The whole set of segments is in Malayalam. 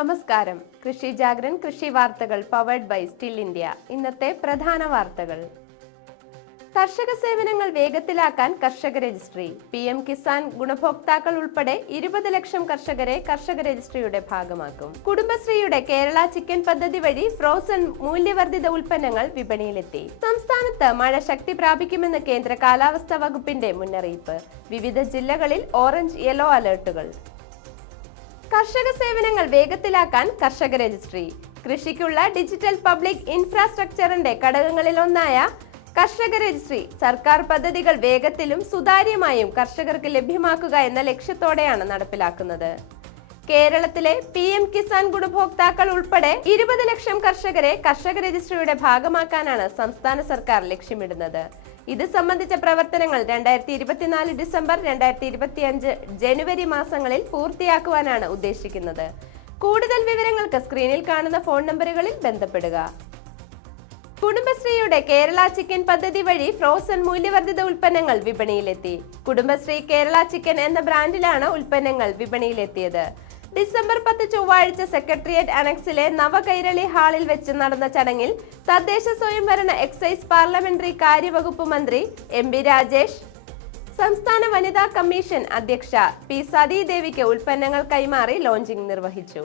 നമസ്കാരം. കൃഷി ജാഗ്രൻ കൃഷി വാർത്തകൾ പവേഡ് ബൈ സ്റ്റിൽ ഇന്ത്യ ഇന്നത്തെ പ്രധാന വാർത്തകൾ. കർഷക സേവനങ്ങൾ വേഗത്തിലാക്കാൻ കർഷക രജിസ്ട്രി. പി എം കിസാൻ ഗുണഭോക്താക്കൾ ഉൾപ്പെടെ ഇരുപത് ലക്ഷം കർഷകരെ കർഷക രജിസ്ട്രിയുടെ ഭാഗമാക്കും. കുടുംബശ്രീയുടെ കേരള ചിക്കൻ പദ്ധതി വഴി ഫ്രോസൺ മൂല്യവർദ്ധിത ഉൽപ്പന്നങ്ങൾ വിപണിയിലെത്തി. സംസ്ഥാനത്ത് മഴ ശക്തി പ്രാപിക്കുമെന്ന് കേന്ദ്ര കാലാവസ്ഥാ വകുപ്പിന്റെ മുന്നറിയിപ്പ്. വിവിധ ജില്ലകളിൽ ഓറഞ്ച് യെല്ലോ അലർട്ടുകൾ. കർഷക സേവനങ്ങൾ വേഗത്തിലാക്കാൻ കർഷക രജിസ്ട്രി. കൃഷിക്കുള്ള ഡിജിറ്റൽ പബ്ലിക് ഇൻഫ്രാസ്ട്രക്ചറിന്റെ ഘടകങ്ങളിലൊന്നായ കർഷക രജിസ്ട്രി സർക്കാർ പദ്ധതികൾ വേഗത്തിലും സുതാര്യമായും കർഷകർക്ക് ലഭ്യമാക്കുക എന്ന ലക്ഷ്യത്തോടെയാണ് നടപ്പിലാക്കുന്നത്. കേരളത്തിലെ പി എം കിസാൻ ഗുണഭോക്താക്കൾ ഉൾപ്പെടെ ഇരുപത് ലക്ഷം കർഷകരെ കർഷക രജിസ്ട്രിയുടെ ഭാഗമാക്കാനാണ് സംസ്ഥാന സർക്കാർ ലക്ഷ്യമിടുന്നത്. ഇത് സംബന്ധിച്ച പ്രവർത്തനങ്ങൾ രണ്ടായിരത്തി ഇരുപത്തിനാല് ഡിസംബർ രണ്ടായിരത്തി ഇരുപത്തി അഞ്ച് ജനുവരി മാസങ്ങളിൽ പൂർത്തിയാക്കുവാനാണ് ഉദ്ദേശിക്കുന്നത്. കൂടുതൽ വിവരങ്ങൾക്ക് സ്ക്രീനിൽ കാണുന്ന ഫോൺ നമ്പറുകളിൽ ബന്ധപ്പെടുക. കുടുംബശ്രീയുടെ കേരള ചിക്കൻ പദ്ധതി വഴി ഫ്രോസൺ മൂല്യവർദ്ധിത ഉൽപ്പന്നങ്ങൾ വിപണിയിലെത്തി. കുടുംബശ്രീ കേരള ചിക്കൻ എന്ന ബ്രാൻഡിലാണ് ഉൽപ്പന്നങ്ങൾ വിപണിയിലെത്തിയത്. ഡിസംബർ പത്ത് ചൊവ്വാഴ്ച സെക്രട്ടേറിയറ്റ് അനക്സിലെ നവകൈരളി ഹാളിൽ വെച്ച് നടന്ന ചടങ്ങിൽ തദ്ദേശ സ്വയംഭരണ എക്സൈസ് പാർലമെന്ററി കാര്യവകുപ്പ് മന്ത്രി എം ബി രാജേഷ് സംസ്ഥാന വനിതാ കമ്മീഷൻ അധ്യക്ഷ പി സതീദേവിക്ക് ഉൽപ്പന്നങ്ങൾ കൈമാറി ലോഞ്ചിംഗ് നിർവഹിച്ചു.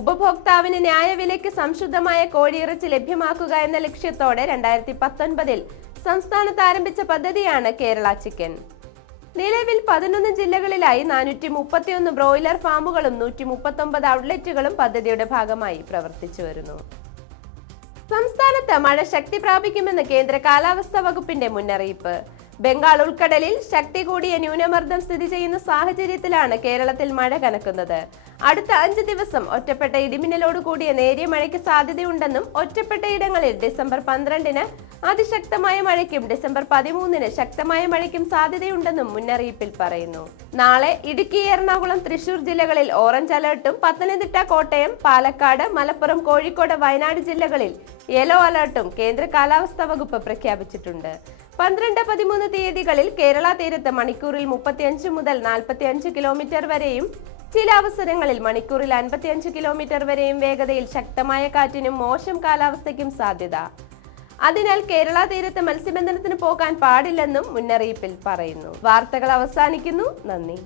ഉപഭോക്താവിന് ന്യായവിലയ്ക്ക് സംശുദ്ധമായ കോഴിയിറച്ചി ലഭ്യമാക്കുക എന്ന ലക്ഷ്യത്തോടെ രണ്ടായിരത്തി പത്തൊൻപതിൽ സംസ്ഥാനത്ത് ആരംഭിച്ച പദ്ധതിയാണ് കേരള ചിക്കൻ. നിലവിൽ പതിനൊന്ന് ജില്ലകളിലായി നാനൂറ്റി മുപ്പത്തിയൊന്ന് ബ്രോയിലർ ഫാമുകളും നൂറ്റി മുപ്പത്തൊമ്പത് ഔട്ട്ലെറ്റുകളും പദ്ധതിയുടെ ഭാഗമായി പ്രവർത്തിച്ചു വരുന്നു. സംസ്ഥാനത്ത് മഴ ശക്തി പ്രാപിക്കുമെന്ന് കേന്ദ്ര കാലാവസ്ഥാ വകുപ്പിന്റെ മുന്നറിയിപ്പ്. ബംഗാൾ ഉൾക്കടലിൽ ശക്തി കൂടിയ ന്യൂനമർദ്ദം സ്ഥിതി ചെയ്യുന്ന സാഹചര്യത്തിലാണ് കേരളത്തിൽ മഴ കനക്കുന്നത്. അടുത്ത അഞ്ച് ദിവസം ഒറ്റപ്പെട്ട ഇടിമിന്നലോട് കൂടിയ നേരിയ മഴയ്ക്ക് സാധ്യതയുണ്ടെന്നും ഒറ്റപ്പെട്ട ഇടങ്ങളിൽ ഡിസംബർ പന്ത്രണ്ടിന് അതിശക്തമായ മഴയ്ക്കും ഡിസംബർ പതിമൂന്നിന് ശക്തമായ മഴയ്ക്കും സാധ്യതയുണ്ടെന്നും മുന്നറിയിപ്പിൽ പറയുന്നു. നാളെ ഇടുക്കി എറണാകുളം തൃശൂർ ജില്ലകളിൽ ഓറഞ്ച് അലർട്ടും പത്തനംതിട്ട കോട്ടയം പാലക്കാട് മലപ്പുറം കോഴിക്കോട് വയനാട് ജില്ലകളിൽ യെല്ലോ അലർട്ടും കേന്ദ്ര കാലാവസ്ഥാ വകുപ്പ് പ്രഖ്യാപിച്ചിട്ടുണ്ട്. പന്ത്രണ്ട് പതിമൂന്ന് തീയതികളിൽ കേരള തീരത്ത് മണിക്കൂറിൽ മുപ്പത്തിയഞ്ച് മുതൽ നാൽപ്പത്തിയഞ്ച് കിലോമീറ്റർ വരെയും ചില അവസരങ്ങളിൽ മണിക്കൂറിൽ അൻപത്തിയഞ്ച് കിലോമീറ്റർ വരെയും വേഗതയിൽ ശക്തമായ കാറ്റിനും മോശം കാലാവസ്ഥയ്ക്കും സാധ്യത. അതിനാൽ കേരള തീരത്ത് മത്സ്യബന്ധനത്തിന് പോകാൻ പാടില്ലെന്നും മുന്നറിയിപ്പിൽ പറയുന്നു. വാർത്തകൾ അവസാനിക്കുന്നു. നന്ദി.